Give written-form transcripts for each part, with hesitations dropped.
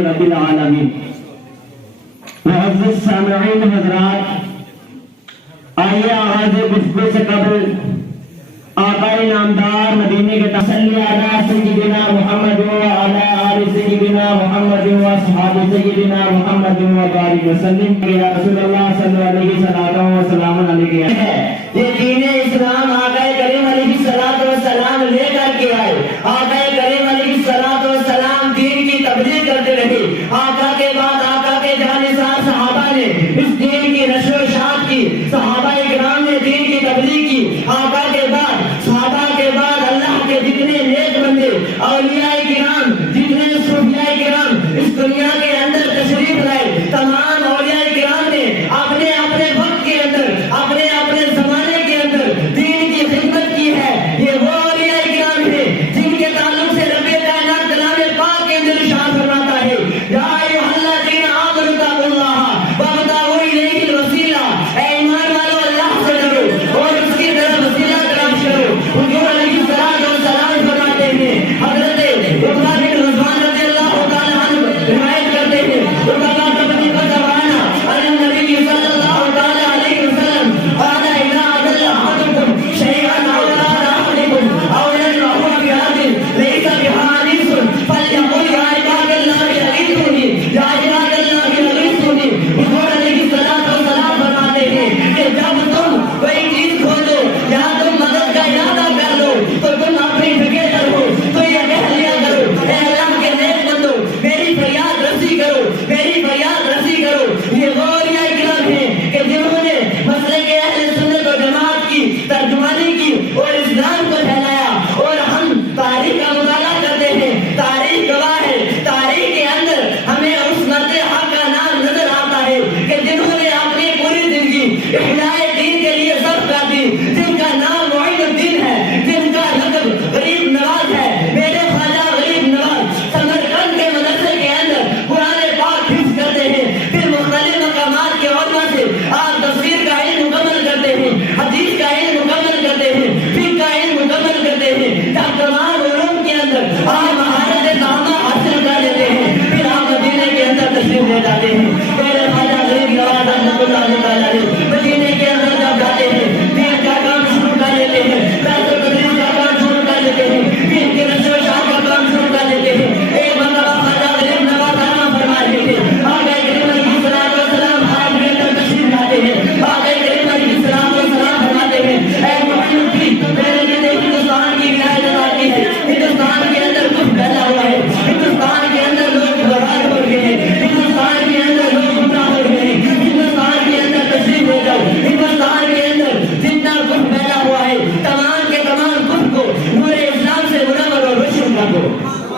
رب العالمین۔ معزز سامعین حضرات، آئیے آغاز گفتگو سے قبل آقا نامدار مدینے کے تسلی علی سیدنا محمد و علی آل سیدنا محمد و اصحاب سیدنا محمد و بارک وسلم یا رسول اللہ صلی اللہ علیہ وسلم علیہ۔ یہ دین اسلام آقا کریم علیہ الصلوۃ والسلام لے کر کے آئے۔ آقا کریم علیہ الصلوۃ والسلام دین کی تبلیغ کرتے رہے۔ آقا کے بعد آقا کے جانثار صحابہ نے اس دین کی نشر و اشاعت کی، صحابہ کرام نے دین کی تبلیغ کی۔ آقا کے بعد صحابہ کے بعد اللہ کے جتنے نیک بندے، اولیاء کرام، جتنے صوفیاء کرام اس دنیا کے اندر تشریف لائے، تمام اولیاء کرام نے اپنے اپنے وقت کے اندر، اپنے اپنے زمانے کے اندر دین کی خدمت کی ہے۔ یہ وہ اولیاء کرام ہیں جن کے تعلق سے رب کائنات کلام پاک کے اندر ارشاد فرماتا ہے، یا ایھا الذین آمنوا اتقوا اللہ وابتغوا الیہ الوسیلہ، اے ایمان والو اللہ سے ڈرو اور اس کی طرف وسیلہ تلاش کرو۔ حضور علیہ السلام فرماتے ہیں، حضرت عقبہ بن رضوان رضی اللہ تعالی عنہ روایت کرتے ہیں، عقبہ بن رضوان عن النبی صلی اللہ تعالی علیہ وسلم قال اذا اضل احدکم شیئا او اراد احدکم او ينعه بارض ليس بها انيس فليقل يا عباد الله اغيثوني یا عباد اللہ اغیثونی۔ حضور علیہ السلام فرماتے ہیں کہ جب تم کوئی چیز کھوجو یا تم مدد کا ارادہ کر لو تو تم اپنی فکر کرو تو یہ کہہ لیا کرو، اے اللہ کے نیک بندو میری فریاد رسی کرو، میری فریاد رسی کرو۔ یہ وہ اولیاء کرام ہیں کہ جنہوں نے مسلک اہل سنت و جماعت کی ترجمانی کی اور اسلام کو پھیلایا۔ اور ہم تاریخ کا مطالعہ کرتے ہیں، تاریخ گواہ ہے، تاریخ کے اندر ہمیں اس مرد حق کا نام نظر آتا ہے کہ جنہوں نے اپنی پوری زندگی احیاء دین کے لیے صرف کر دی، جن کا نام معین الدین ہے، جن کا لقب غریب نواز ہے۔ میرے خواجہ غریب نواز سمرقند کے مدرسے کے اندر قرآن پاک حفظ کرتے ہیں، پھر مختلف مقامات کے علماء سے آپ تفسیر کا علم مکمل کرتے ہیں، حدیث کا علم مکمل کرتے ہیں، فقہ کا علم مکمل کرتے ہیں۔ جب تمام علوم کے اندر آپ مہارت تامہ حاصل کر لیتے ہیں، پھر آپ مدینے کے اندر تشریف لے جاتے ہیں۔ میرے خواجہ غریب نواز رحمۃ اللہ تعالی مدینے کے اندر جب جاتے ہیں، دین کا کام شروع کر لیتے ہیں، بیت القدس کا کام شروع کر لیتے ہیں، دین کے نشر و اشاعت کا کام شروع کر لیتے ہیں۔ ایک مرتبہ خواجہ غریب نواز رحمۃ فرما رہے تھے، آقا کریم علیہ الصلوۃ والسلام آپ کے اندر تشریف لاتے ہیں، آقا کریم علیہ الصلوۃ والسلام فرماتے ہیں، اے محمد کی میں نے ہندوستان کی ولایت ادا کی ہے، ہندوستان کے اندر کچھ پھیلا ہوا ہے، ہندوستان کے اندر لوگ برباد ہو گئے ہیں، ہندوستان کے اندر لوگ گمراہ ہو گئے ہیں، ہندوستان کے اندر تشریف لے جاؤ، ہندوستان کے اندر جتنا کچھ پھیلا ہوا ہے تمام کے تمام کچھ کو نور اسلام سے منور اور روشن کر دو۔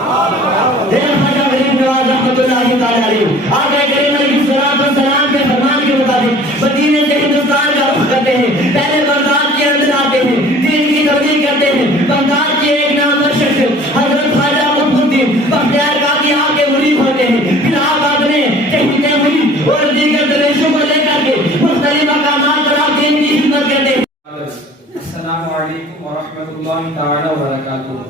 خواجہ غریب نواز رحمۃ اللہ تعالی علیہ آقا کریم علیہ الصلوۃ والسلام کے فرمان کے مطابق مدینے سے ہندوستان کا رخ کرتے ہیں۔ پہلے بغداد کے اندر آتے ہیں، دین کی تبلیغ کرتے ہیں۔ بغداد کے ایک نامور شخص حضرت خواجہ قطب الدین بختیار کاکی آپ کے مرید ہوتے ہیں۔ پھر آپ اپنے چہیتے مرید اور دیگر درویشوں کو لے کر کے مختلف مقامات پر آپ دین کی خدمت کرتے ہیں۔ السلام علیکم ورحمۃ اللہ تعالی وبرکاتہ۔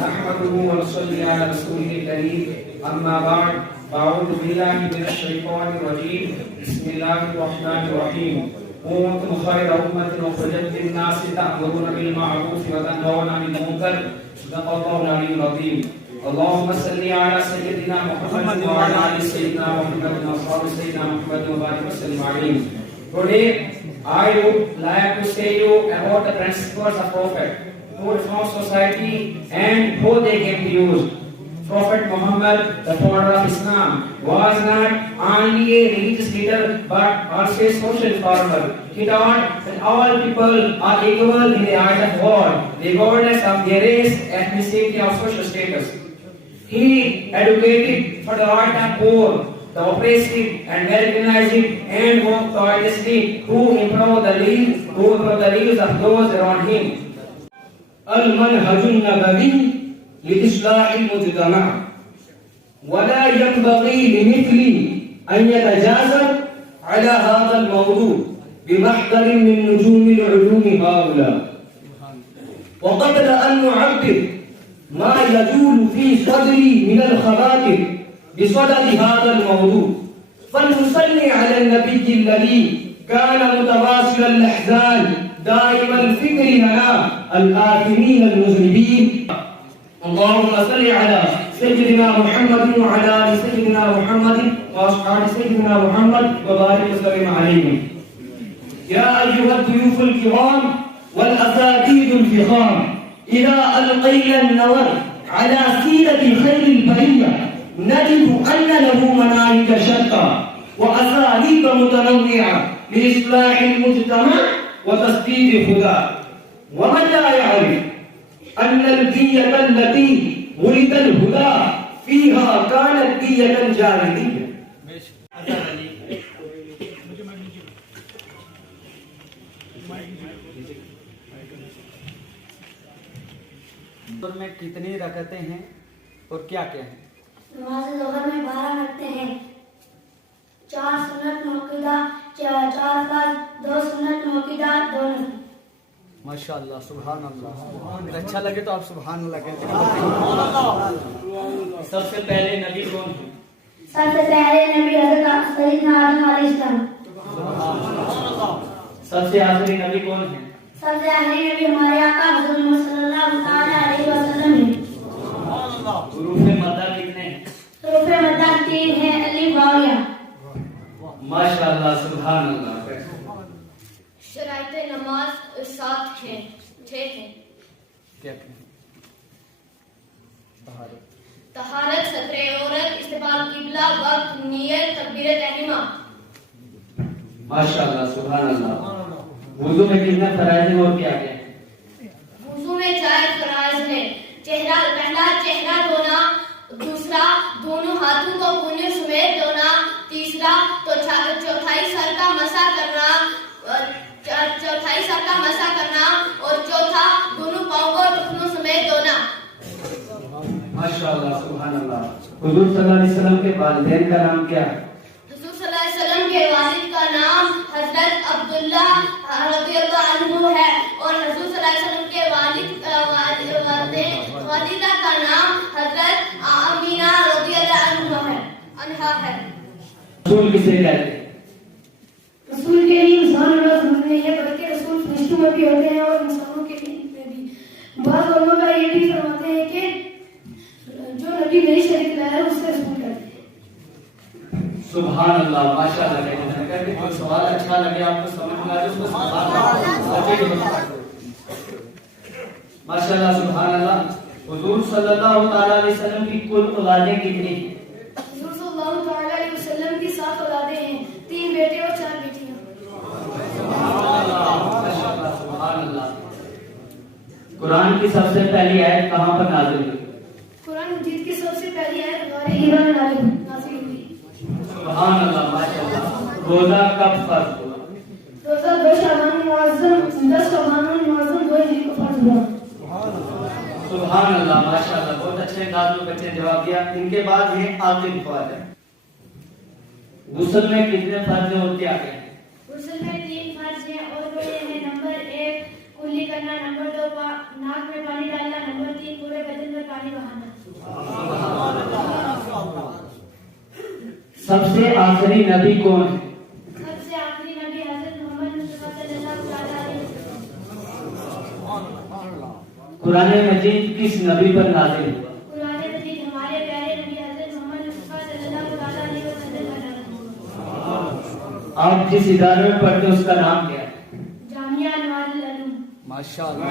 نحمده ونصلي على رسوله الكريم، اما بعد، اعوذ باللہ من الشیطان الرجیم، بسم اللہ الرحمن الرحیم۔ کنتم خیر امۃ اخرجت للناس تأمرون بالمعروف وتنهون عن المنکر، صدق اللہ العلی العظیم۔ اللهم صل على سيدنا محمد وعلى آل سيدنا محمد وأصحاب سيدنا محمد وبارك وسلم عليه۔ Today I would like to say you about the principles of Prophet who reformed society and how they came to use. Prophet Muhammad, the founder of Islam, was not only a religious leader but also a social reformer. He taught that all people are equal in the eyes of God, regardless of their race, ethnicity, or social status. He advocated for the right of poor, the oppressed and marginalized, and worked tirelessly to improve the lives of those around him. المنهج النبوي لإصلاح المجتمع، ولا ينبغي لمثلي أن يتجاسر على هذا الموضوع بمحضر من نجوم العلوم هؤلاء. وقبل أن نعبر ما يجول في صدري من الخواطر بصدد هذا الموضوع فلنصلي على النبي الذي كان متواصل الأحزان دائم الفكر لنا الآثمين المذنبين. اللهم صل على سيدنا محمد وعلى آل سيدنا محمد وأصحاب سيدنا محمد وبارك وسلم عليهم. يا أيها الضيوف الكرام والأساتذة الفخام، إذا ألقينا النظر على سيرة خير البرية نجد أن له مناهج شتى وأساليب متنوعة لإصلاح المجتمع وتسديد الهدى. ومن لا يعرف أن الدية التي ولد الهدى فيها كانت دية جاهلية. میں کتنی رکعتیں ہیں اور کیا کیا ہیں؟ نماز ظہر میں 12 رکھتے ہیں، 4 سنت موقدہ، 4 فرض، 2 سنت موقدہ، 2 نفل. ماشاءاللہ، سبحان اللہ. اگر اچھا لگے تو آپ سبحان اللہ کہتے ہیں. سب سے پہلے نبی کون ہے؟ سب سے پہلے نبی حضرت سیدنا آدم علیہ السلام. سب سے آخری نبی کون ہے؟ سب سے آخری نبی ہمارے آقا حضرت محمد صلی اللہ تعالی علیہ وسلم ہیں. حروف مدہ کتنے ہیں؟ حروف مدہ 3 ہیں، الف واو یا. ماشاءاللہ، سبحان اللہ. شرائط نماز 7 ہیں، 6 ہیں. کیا کیا ہیں؟ طہارت، ستر عورت، استقبال قبلہ، وقت، نیت، تکبیر تحریمہ. ماشاءاللہ، سبحان اللہ. وضو میں کتنے فرائض ہیں اور کیا کیا ہیں؟ وضو میں 4 فرائض ہیں. پہلا چہرہ دھونا، دوسرا دونوں ہاتھوں کو کونے سمیت دھونا، تیسرا چوتھائی سر کا مسح کرنا، اور چوتھا دونوں پاؤں کو ٹخنوں سمیت دھونا. ماشاءاللہ، سبحان اللہ. حضور صلی اللہ علیہ وسلم کے والدین کا نام کیا ہے؟ حضور صلی اللہ علیہ وسلم کے والد کا نام حضرت عبداللہ رضی اللہ عنہ ہے، اور حضور صلی اللہ علیہ وسلم کے والدہ کا نام حضرت آمینہ رضی اللہ عنہا ہے. رسول کسے کہتے ہیں؟ رسول کے لیے انسان لفظ نہیں ہے بلکہ رسول فرشتوں میں بھی ہوتے ہیں اور انسانوں کے لیے بھی. بعض لوگوں کا یہ بھی فرماتے ہیں کہ جو نبی نہیں شریک لایا ہے اس سے رسول کہتے ہیں. سبحان اللہ، ماشاءاللہ. کہتے ہیں کوئی سوال اچھا لگے آپ کو سمجھ میں آ جائے اس کو سبحان اللہ. ماشاءاللہ، سبحان اللہ. حضور صلی اللہ تعالی علیہ وسلم کی کل اولادیں کتنی ہیں؟ حضور صلی اللہ تعالی علیہ وسلم کی 7 اولادیں ہیں، 3 بیٹے اور 4 بیٹیاں. ماشاءاللہ، سبحان اللہ. قرآن کی سب سے پہلی آیت کہاں پر نازل ہوئی؟ قرآن مجید کی سب سے پہلی آیت غار حرا میں نازل ہوئی. سبحان اللہ، ماشاءاللہ. روزہ کب فرض ہوا؟ روزہ 10 شعبان المعظم 2 ہجری کو فرض ہوا. سبحان اللہ، ماشاءاللہ. بہت اچھے انداز میں بچے نے جواب دیا. ان کے بعد ہے آخری سوال ہے، غسل میں کتنے فرض ہیں اور کیا کیا ہیں؟ غسل میں 3 فرض ہیں اور وہ یہ ہیں: نمبر 1 کلی کرنا، نمبر 2 ناک میں پانی ڈالنا، نمبر 3 پورے بدن میں پانی بہانا. سب سے آخری نبی کون ہے؟ سب سے آخری نبی حضرت محمد مصطفیٰ صلی اللہ علیہ وسلم. قرآن مجید کس نبی پر نازل ہوا؟ قرآن مجید ہمارے پیارے نبی حضرت محمد مصطفیٰ صلی اللہ علیہ وسلم پر نازل ہوا. آپ جس ادارے میں پڑھتے ہیں اس کا نام کیا ہے؟ جامعہ انوار العلوم. ماشاءاللہ.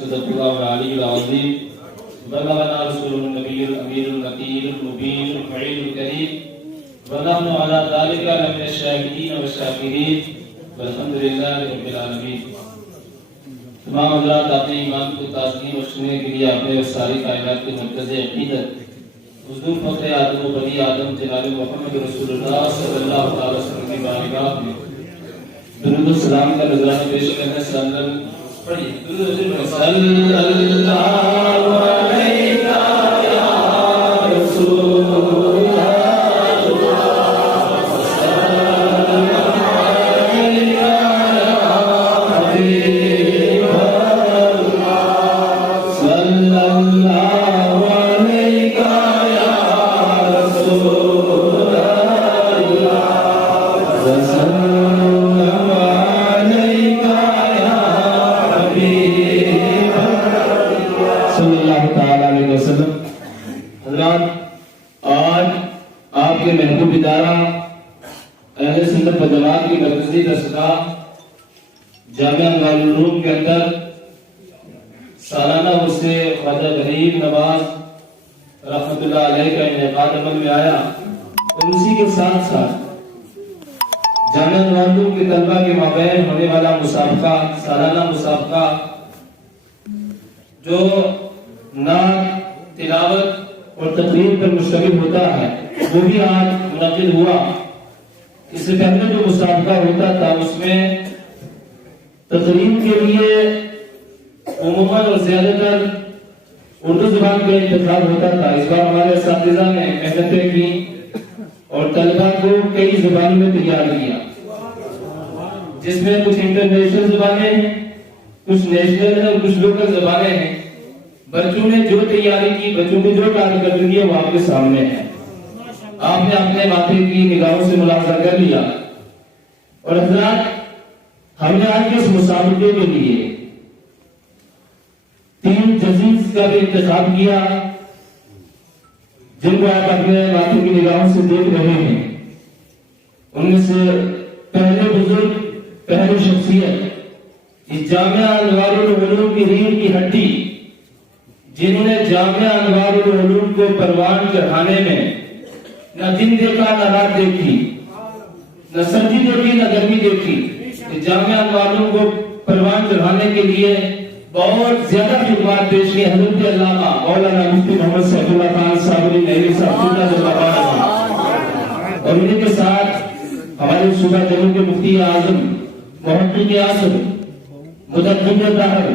صدق اللہ العلی العظیم. بلغنا رسول النبی الامیر النقیر المبین الفعیل الکریم ونحن علی ذلک لمن الشاہدین والشاکرین والحمد للہ رب العالمین. تمام حضرات، اپنے ایمان کو تسلیم اور سننے کے لیے اپنے ساری کائنات کے مرکز عقیدت حضور فخر آدم و بنی آدم جناب محمد رسول اللہ صلی اللہ علیہ وسلم کی بارگاہ میں درود و سلام کا نذرانہ پیش کرنے سے اللہ پڑھیے. صلی اللہ علیہ یا رسول اللہ مزید اسقا جامعہ انوار العلوم کے اندر سالانہ عرس خواجہ غریب نواز رحمۃ اللہ علیہ کا انعقاد عمل میں آیا، اور اسی کے ساتھ ساتھ جامعہ انوار العلوم کے طلبہ کے مابین ہونے والا مسابقہ، سالانہ مسابقہ جو نعت، تلاوت اور تقریر پر مشتمل ہوتا ہے، وہ بھی آج منعقد ہوا۔ اس سے پہلے جو مسابقہ ہوتا تھا اس میں تقریر کے لیے عموماً اور زیادہ تر اردو زبان کا انتخاب ہوتا تھا۔ اس بار ہمارے اساتذہ نے محنتیں کی اور طلبہ کو کئی زبانوں میں تیار کیا، جس میں کچھ انٹرنیشنل زبانیں ہیں، کچھ نیشنل ہیں اور کچھ لوکل زبانیں ہیں۔ بچوں نے جو تیاری کی، بچوں نے جو کارکردگی ہے وہ آپ کے سامنے ہے، آپ نے اپنے ماتھے کی نگاہوں سے ملاحظہ کر لیا۔ اور حضرات، ہم نے آج کے اس مسابقے کے لیے 3 ججز کا بھی انتخاب کیا، جن کو آپ اپنے ماتھے کی نگاہوں سے دیکھ رہے ہیں۔ ان میں سے پہلے بزرگ، پہلی شخصیت، اس جامعہ انوار العلوم کی ریڑھ کی ہڈی، جنہوں نے جامعہ انوار العلوم کو پروان چڑھانے میں نہ دن دیکھا نہ رات دیکھی، نہ سردی دیکھی نہ گرمی دیکھی، جامعہ انوار العلوم کو پروان چڑھانے کے لیے بہت زیادہ خدمات پیش کی، حضرت علامہ مولانا مفتی محمد سیف اللہ خان صاحب نہری صاحب، اور انہیں کے ساتھ ہمارے صوبہ جموں کے مفتی اعظم محقق اعظم مدبر دہر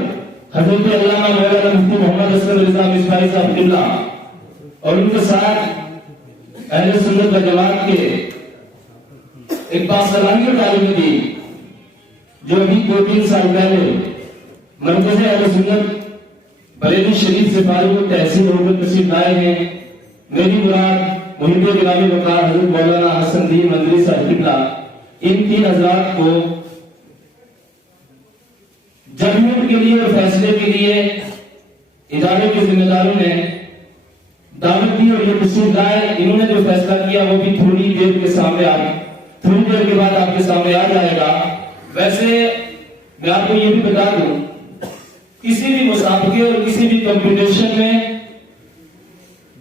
حضرت علامہ مولانا مفتی محمد اسکر رضا مصباحی صاحب قبلہ، اور ان کے ساتھ اہل سنت و جماعت کے ایک باصلاحیت عالم دین جو ابھی 2-3 سال پہلے مرکز اہل سنت بریلی شریف سے فارغ تحصیل ہو کر تشریف لائے ہیں۔ میری مراد محب گرامی وقار حضرت مولانا حسن دین مدنی صاحب قبلہ، ان 3 حضرات کو ججمنٹ کے لیے اور فیصلے کے لیے ادارے کے ذمہ داروں نے دعوت دی، اور یہ تشریف لائے۔ انہوں نے جو فیصلہ کیا وہ بھی تھوڑی دیر کے بعد آپ کے سامنے آ جائے گا۔ ویسے میں آپ کو یہ بھی بتا دوں، کسی بھی مسابقے اور کسی بھی کمپٹیشن میں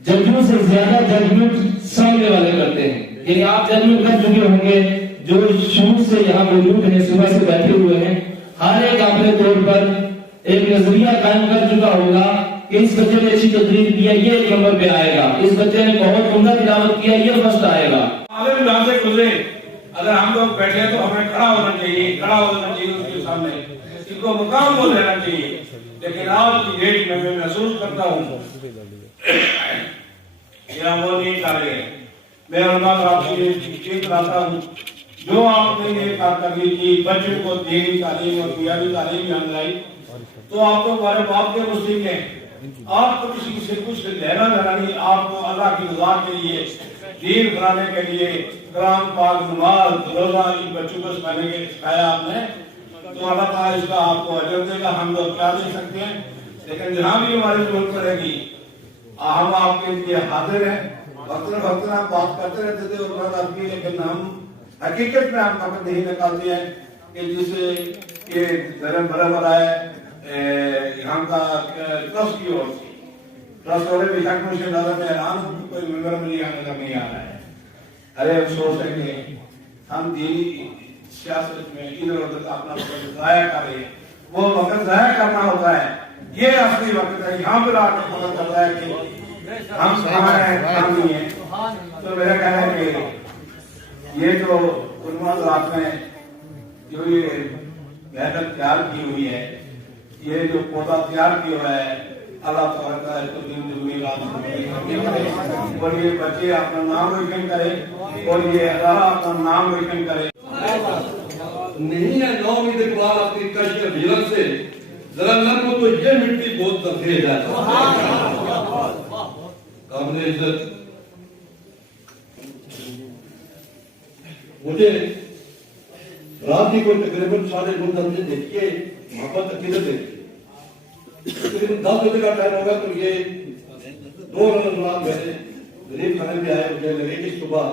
ججوں سے زیادہ ججمنٹ سامنے والے کرتے ہیں، یعنی آپ ججمنٹ کر چکے ہوں گے، جو شروع سے یہاں موجود ہیں، صبح سے بیٹھے ہوئے ہیں، ہر ایک اپنے طور پر ایک نظریہ قائم کر چکا ہوگا کہ اس بچے نے اچھی تقریر کیا، یہ 1 نمبر پہ آئے گا، اس بچے نے بہت عمدہ تلاوت کیا، یہ فرسٹ آئے گا۔ عالم جہاں سے گزرے، اگر ہم لوگ بیٹھے تو ہمیں کھڑا ہونا چاہیے اس کے سامنے، اس کو مقام کو لینا چاہیے۔ لیکن آج کی ڈیٹ میں محسوس کرتا ہوں کہ ہم وہ نہیں کر رہے۔ میں علماء صاحب سے یہ کراتا ہوں، جو آپ نے یہ کارکردگی کی، بچوں کو دینی تعلیم اور دنیاوی تعلیم یاد لائی، تو آپ کو ہمارے باپ کے مسلم ہیں، آپ کو کسی سے کچھ لینا دینا نہیں، آپ کو اللہ کی رضا کے لیے، دین بنانے کے لیے قرآن پاک، نماز، روزہ ان بچوں کو سکھایا آپ نے، تو اللہ تعالیٰ اس کا آپ کو اجر دے گا۔ ہم لوگ کیا دے سکتے ہیں، لیکن جہاں بھی ہماری ضرورت پڑے گی ہم آپ کے لیے حاضر ہیں۔ وقت ہم بات کرتے رہتے تھے اور بات آپ کی، لیکن ہم حقیقت میں ہم وقت نہیں نکالتے ہیں کہ جسے یہ دھرم برابر ہے یہاں کا ٹرسٹ کی اور ٹرسٹ والے بھی شک مجھے زیادہ میں حیران ہوں کہ کوئی ممبر مجھے یہاں نظر نہیں آ رہا ہے۔ ارے افسوس ہے کہ ہم دینی سیاست میں ادھر ادھر اپنا وقت ضائع کر رہے ہیں، وہ وقت ضائع کرنا ہوتا ہے، یہ اصلی وقت ہے۔ یہاں پر آ کر پتہ چلتا ہے کہ ہم کہاں ہیں، کہاں نہیں ہیں۔ تو میرا کہنا ہے کہ یہ جو علماء حضرات نے جو یہ محنت تیار کی ہوئی ہے، یہ جو پودا تیار کیا ہوا ہے، اللہ تعالیٰ اس کو دین دنیا رات اور یہ بچے اپنا نام روشن کرے اور یہ اللہ اپنا نام روشن کرے۔ نہیں ہے 9 مہینے کے بعد اپنی کشت بھیرت سے ذرا نرم تو یہ مٹی بہت تفریح ہے۔ قابل عزت مجھے رات ہی کو تقریباً 9:30 بجے دیکھیے محبت عقیدت دیکھیے، تقریباً 10 بجے کا ٹائم ہوگا تو یہ 2 رمضان میرے غریب خانے میں آئے، مجھے لگے کہ صبح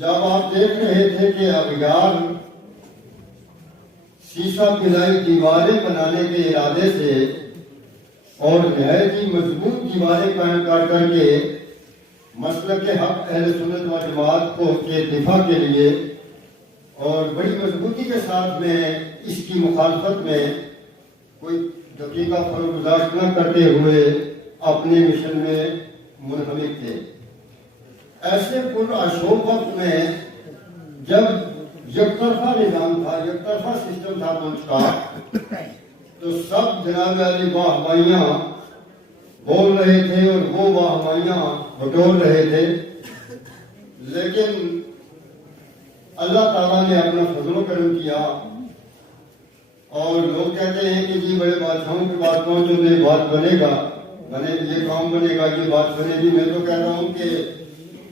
جب آپ دیکھ رہے تھے کہ اغیار شیشہ پلائی دیواریں بنانے کے ارادے سے اور نہایت ہی مضبوط دیواریں قائم کر کے مسلک حق اہل سنت و جماعت کو کے دفاع کے لیے اور بڑی مضبوطی کے ساتھ میں اس کی مخالفت میں کوئی دقیقہ فروگزاشت نہ کرتے ہوئے اپنے مشن میں منہمک تھے. ایسے پراشوب وقت میں جب یک طرفہ نظام تھا، یک طرفہ سسٹم تھا ملک کا، تو سب جناب علی واہ بائیاں بول رہے تھے اور وہ واہ بائیاں بٹور رہے تھے. لیکن اللہ تعالیٰ نے اپنا فضل و کرم کیا اور لوگ کہتے ہیں کہ جی بڑے بادشاہوں کی بات پہنچو تو یہ بات بنے گا، یہ کام بنے گا، یہ بات بنے گی. میں تو کہتا ہوں کہ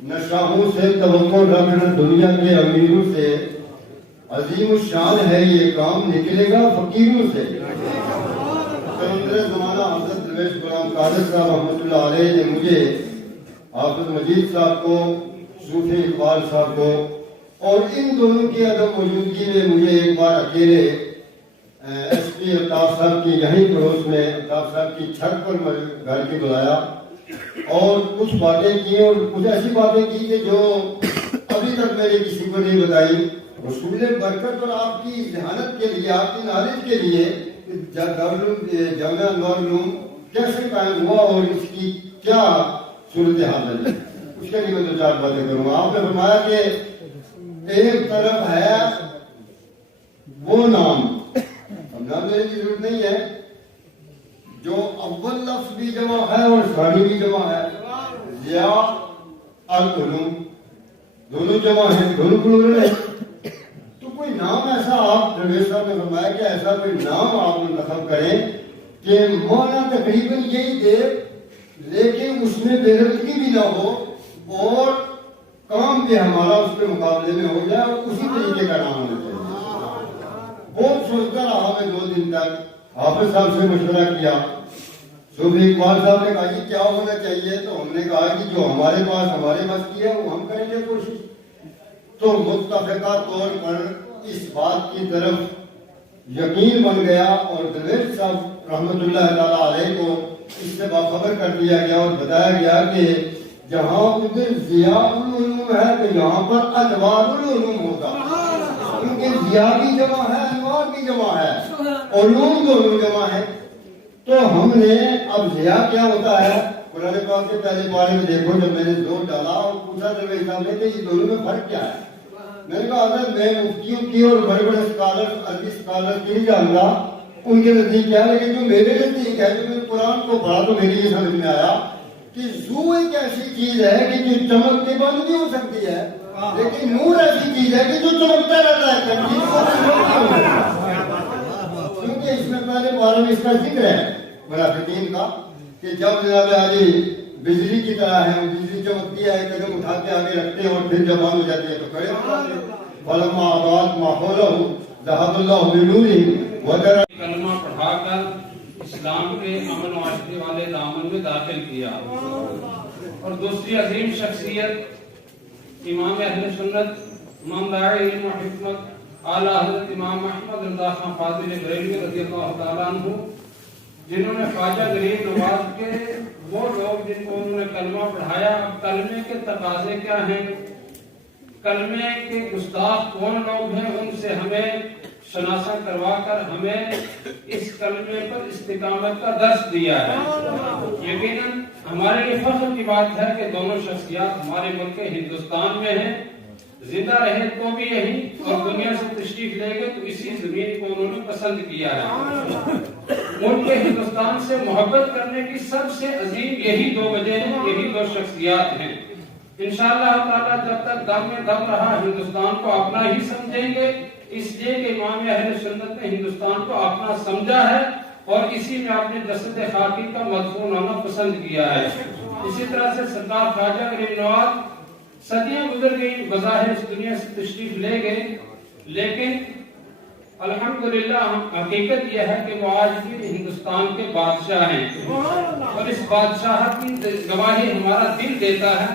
نہ شاہوں سے توقع رکھنا، دنیا کے امیروں سے عظیم الشان ہے یہ کام، نکلے گا فقیروں سے. کلندر زمانہ حضرت درویش غلام قادر صاحب رحمۃ اللہ علیہ نے مجھے، حافظ مجید صاحب کو، صوفی اقبال صاحب کو، اور ان دونوں کی عدم موجودگی میں مجھے ایک بار اکیلے ایس پی الطاف صاحب کی یہیں پڑوس میں الطاف صاحب کی چھت پر گھر کے بلایا اور کچھ باتیں کی اور کچھ ایسی باتیں کی کہ جو ابھی تک میں نے کسی کو نہیں بتائی. رسول برکت اور آپ کی ذہانت کے لیے، آپ کی نالج کے لیے جامعہ انوار علوم کیسے قائم ہوا اور اس کی کیا صورتحال ہے، اس کے لیے میں دو چار باتیں کروں گا. آپ نے فرمایا کہ ایک طرف ہے وہ نام، اب نام لینے کی ضرورت نہیں ہے، جو اول لفظ بھی جمع ہے اور ثانی بھی جمع ہے، ضیاء العلوم، دونوں جمع ہیں، دونوں پلورل ہیں. تو کوئی نام ایسا آپ درویش صاحب نے فرمایا کہ ایسا کوئی نام آپ منتخب کریں کہ معنی تقریباً یہی دے لیکن اس میں بے ربطی بھی نہ ہو اور کام بھی ہمارا اس کے مقابلے میں ہو جائے اور اسی طریقے کا نام ہونا چاہیے. بہت سوچتا رہا میں 2 دن تک، حافظ صاحب سے مشورہ کیا. صوفی اقبال صاحب نے کہا جی کیا ہونا چاہیے، تو ہم نے کہا کہ جو ہمارے پاس ہمارے بس کی ہے وہ ہم کریں گے کوشش. تو متفقہ طور پر اس بات کی طرف یقین بن گیا اور درویش صاحب رحمۃ اللہ تعالیٰ علیہ کو اس سے باخبر کر دیا گیا اور بتایا گیا کہ جہاں ادھر ضیاء العلوم ہے تو یہاں پر انوار العلوم ہوگا، کیونکہ ضیاء بھی جمع ہے، انوار بھی جمع ہے، علوم دونوں جمع ہے. تو ہم نے اب ضیاء کیا ہوتا ہے، قرآن پاک کے پہلے پارے میں دیکھو، جب میں نے زور ڈالا اور پوچھا درویش صاحب نے کہ یہ دونوں میں فرق کیا ہے. میں نے کہا حضرت میں مفتیوں کی اور بڑے بڑے اسکالر، عربی اسکالر کی نہیں جانتا ان کے نزدیک کیا، لیکن جو میرے نزدیک ہے، جو میں قرآن کو پڑھا تو میری یہ سمجھ میں آیا کہ زو ایک ایسی چیز ہے کہ جو چمکتے بند بھی ہو سکتی ہے، لیکن نور ایسی چیز ہے کہ جو چمکتا رہتا ہے، کیونکہ اس میں پہلے بارے میں اس کا ذکر ہے منافقین کا کہ جب جناب علی بجلی کی طرح ہے، بجلی چمکتی ہے، ایک قدم اٹھا کے آگے رکھتے ہیں اور پھر جب بند ہو جاتی ہے تو کھڑے ہو جاتے ہیں. فلما اضاءت ما حوله ذهب الله بنورهم وترى کلمہ پڑھا کر اسلام کے امن و عاشقی والے دامن میں داخل کیا. اور دوسری عظیم شخصیت امام اہل سنت، امام داعی علم و حکمت اعلیٰ حضرت امام احمد رضا خان فاضل بریلوی رضی اللہ تعالیٰ عنہ، جنہوں نے خواجہ غریب نواز کے وہ لوگ جن کو انہوں نے کلمہ پڑھایا. اب کلمے کے تقاضے کیا ہیں، کلمے کے گستاخ کون لوگ ہیں، ان سے ہمیں شناسا کروا کر ہمیں اس کلمے پر استقامت کا درس دیا ہے. یقیناً ہمارے لیے فخر کی بات ہے کہ دونوں شخصیات ہمارے ملک ہندوستان میں ہیں، زندہ رہے تو بھی یہی اور دنیا سے تشریف لے گئے تو اسی زمین کو انہوں نے پسند کیا ہے. ملک ہندوستان سے محبت کرنے کی سب سے عظیم یہی 2 وجہ ہیں، یہی 2 شخصیات ہیں. انشاءاللہ تعالیٰ جب تک دم میں دم رہا ہندوستان کو اپنا ہی سمجھیں گے، اس لیے کہ امام اہل سنت نے ہندوستان کو اپنا سمجھا ہے اور اسی میں اپنے جسد خاکی کا مدفون ہونا پسند کیا ہے. اسی طرح سے سرکار خواجہ غریب نواز صدیاں گزر گئی، بظاہر اس دنیا سے تشریف لے گئے، لیکن الحمدللہ حقیقت یہ ہے کہ وہ آج بھی ہندوستان کے بادشاہ ہیں اور اس بادشاہت کی گواہی ہمارا دل دیتا ہے.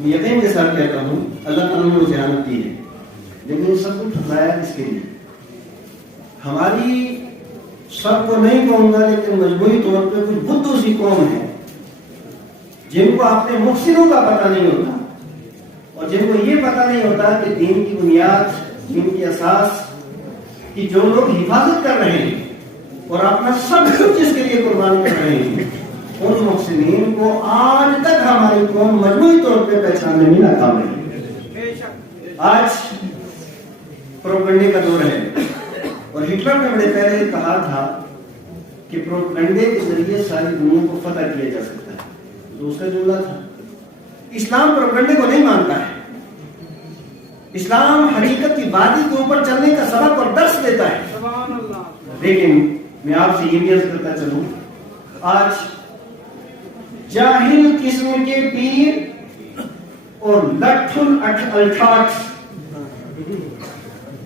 یقین کے ساتھ کہتا ہوں اللہ تعالیٰ نے مجھے ذہانت دی ہے، لیکن سب کو ٹھکرایا اس کے لیے ہماری سب کو نہیں کہوں گا لیکن مجموعی طور پہ کچھ بدھو سی قوم ہے جن کو اپنے محسنوں کا پتہ نہیں ہوتا اور جن کو یہ پتہ نہیں ہوتا کہ دین کی بنیاد، دین کی اساس کی جو لوگ حفاظت کر رہے ہیں اور اپنا سب کچھ اس کے لیے قربان کر رہے ہیں، ان محسنین کو آج تک ہماری قوم مجموعی طور پہ پہچاننے میں ناکام ہے۔ آج پروپیگنڈے کا دور ہے اور ہٹلر نے بڑے پہلے کہا تھا کہ پروپیگنڈے کے ذریعے ساری دنیا کو فتح کیا جا سکتا ہے، تو اس کا جملہ تھا۔ اسلام پروپیگنڈے کو نہیں مانتا ہے، اسلام حقیقت کی وادی کے اوپر چلنے کا سبق اور درس دیتا ہے۔ لیکن میں آپ سے یہ بھی عرض کرتا چلوں، آج جاہل قسم کے پیر اور لٹھ الٹھاٹ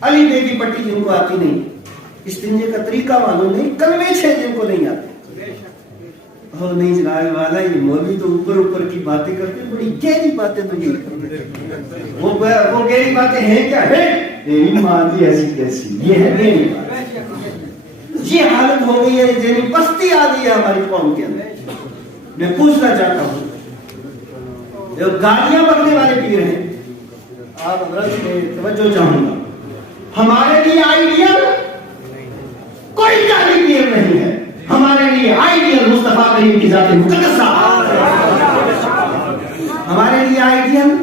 علی بے کی پٹی جن کو آتی نہیں، استنجے کا طریقہ معلوم نہیں، کلمے چھ جن کو نہیں آتے، اور نہیں جناب والا یہ مولوی تو اوپر اوپر کی باتیں کرتے، بڑی گہری باتیں تو یہ کرتے، وہ گہری باتیں ہیں کیا ہے؟ ایمان دی ایسی کیسی، یہ ہے گہری بات۔ یہ حالت ہو گئی ہے، یعنی پستی آ گئی ہے ہماری قوم کے اندر۔ میں پوچھنا چاہتا ہوں، جو گالیاں بکنے والے پیر ہیں، آپ حضرت سے توجہ چاہوں گا، ہمارے لیے آئیڈیل کوئی گالی پیر نہیں ہے، ہمارے لیے آئیڈیل مصطفیٰ کریم کی ذات مقدسہ، ہمارے لیے آئیڈیل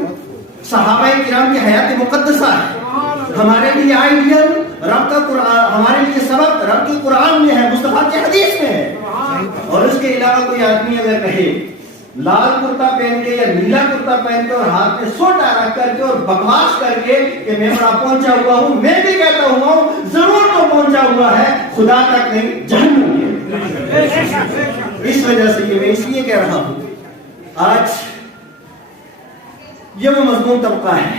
صحابہ کرام کی حیات مقدسہ ہے، ہمارے لیے آئیڈیل رب کا قرآن، ہمارے لیے سبق رب کے قرآن میں ہے، مصطفیٰ کی حدیث میں ہے۔ اور اس کے علاوہ کوئی آدمی اگر کہے لال کرتا پہن کے یا نیلا کرتا پہن کے اور ہاتھ میں سوٹا رکھ کر کے اور بکواس کر کے کہ میں بڑا پہنچا ہوا ہوں، میں بھی کہتا ہوں ضرور تو پہنچا ہوا ہے، خدا تک نہیں جہنم میں۔ اس وجہ سے یہ میں اس لیے کہہ رہا ہوں، آج یہ وہ مضمون طبقہ ہے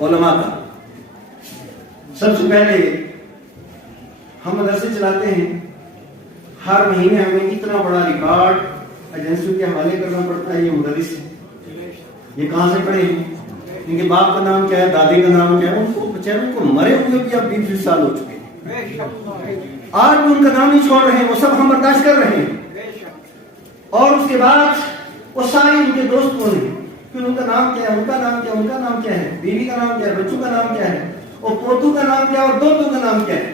علماء کا۔ سب سے پہلے ہم مدرسے چلاتے ہیں، ہر مہینے ہمیں اتنا بڑا ریکارڈ ایجنسیوں کے حوالے کرنا پڑتا ہے، یہ مدرس یہ کہاں سے پڑھے ہیں، ان کے باپ کا نام کیا ہے، دادے کا نام کیا ہے، ان کو بیچاروں کو مرے ہوئے بھی اب 20 سال ہو چکے ہیں، آج بھی ان کا نام نہیں چھوڑ رہے ہیں، وہ سب ہم برداشت کر رہے ہیں۔ اور اس کے بعد وہ سارے ان کے دوست کون ہیں، پھر ان کا نام کیا ہے، ان کا نام کیا ہے، ان کا نام کیا ہے، بیوی کا نام کیا ہے، بچوں کا نام کیا ہے، اور پوتوں کا نام کیا ہے، اور دوتوں کا نام کیا ہے،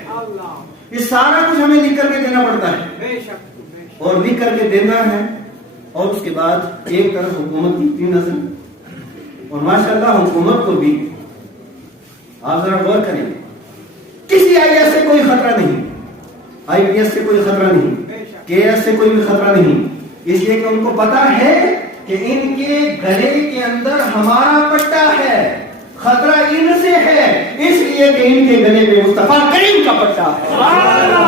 یہ سارا کچھ ہمیں لکھ کر کے دینا پڑتا ہے اور لکھ کر کے دینا ہے۔ اور اس کے بعد ایک طرف حکومت کی نظر، اور ماشاءاللہ حکومت کو بھی آپ ذرا غور کریں، کسی آئی ایس سے کوئی خطرہ نہیں، آئی پی ایس سے کوئی خطرہ نہیں، کے ایس سے کوئی بھی خطرہ نہیں، اس لیے کہ ان کو پتا ہے کہ ان کے گلے کے اندر ہمارا پٹا ہے، خطرہ ان سے ہے، اس لیے کہ ان کے گلے میں مصطفیٰ کریم کا پٹا ہے۔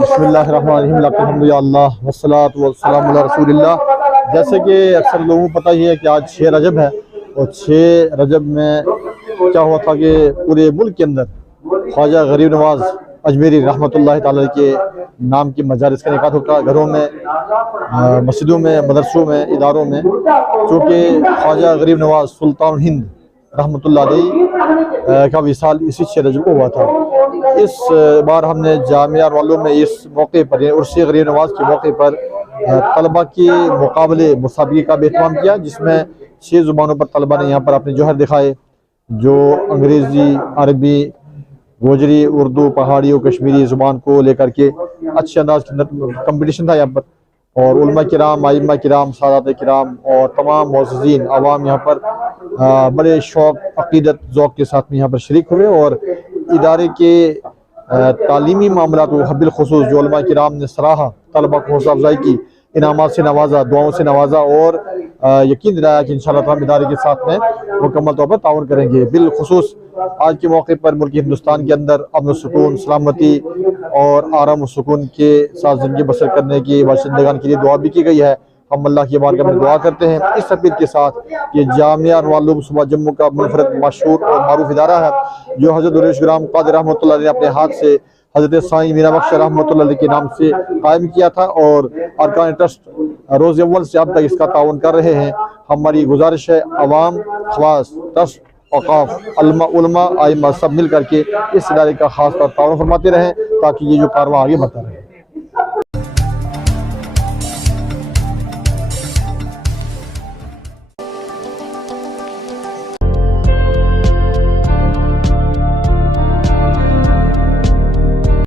بسم اللہ الرحمن الرحیم، الحمد للہ والصلاۃ والسلام علی رسول اللہ۔ جیسے کہ اکثر لوگوں کو پتہ ہی ہے کہ آج 6 رجب ہے، اور 6 رجب میں کیا ہوا تھا کہ پورے ملک کے اندر خواجہ غریب نواز اجمیری رحمۃ اللہ تعالی کے نام کی مجالس کا انعقاد ہوتا ہے، گھروں میں، مسجدوں میں، مدرسوں میں، اداروں میں، چونکہ خواجہ غریب نواز سلطان ہند رحمۃ اللہ علیہ کا وصال اسی 6 رجب کو ہوا تھا۔ اس بار ہم نے جامعہ والوں میں اس موقع پر عرس غریب نواز کے موقع پر طلبہ کے مقابلے مسابقے کا بھی اہتمام کیا، جس میں 6 زبانوں پر طلبہ نے یہاں پر اپنے جوہر دکھائے، جو انگریزی، عربی، گوجری، اردو، پہاڑی اور کشمیری زبان کو لے کر کے اچھے انداز کے کمپٹیشن تھا یہاں پر، اور علماء کرام، ائمہ کرام، سادات کرام اور تمام معززین عوام یہاں پر بڑے شوق، عقیدت، ذوق کے ساتھ میں یہاں پر شریک ہوئے، اور ادارے کے تعلیمی معاملات کو بالخصوص جو علماء کرام نے سراہا، طلبہ کو حوصلہ افزائی کی، انعامات سے نوازا، دعاؤں سے نوازا، اور یقین دلایا کہ انشاءاللہ تعالی ادارے کے ساتھ میں مکمل طور پر تعاون کریں گے۔ بالخصوص آج کے موقع پر ملک ہندوستان کے اندر امن و سکون، سلامتی اور آرام و سکون کے ساتھ زندگی بسر کرنے کی باشندگان کے لیے دعا بھی کی گئی ہے۔ ہم اللہ کی بارگاہ میں دعا کرتے ہیں اس اپیل کے ساتھ کہ جامعہ انوار صوبہ جموں کا منفرد، مشہور اور معروف ادارہ ہے، جو حضرت درویش گرام قادری رحمۃ اللہ علیہ نے اپنے ہاتھ سے حضرت سائیں میرا بخش رحمۃ اللہ کے نام سے قائم کیا تھا، اور ارکان ٹرسٹ روز اول سے اب تک اس کا تعاون کر رہے ہیں۔ ہماری گزارش ہے عوام، خواص، ٹرسٹ، اوقاف، علماء، ائمہ سب مل کر کے اس ادارے کا خاص طور تعاون فرماتے رہیں تاکہ یہ جو کارواں آگے بڑھتا رہے۔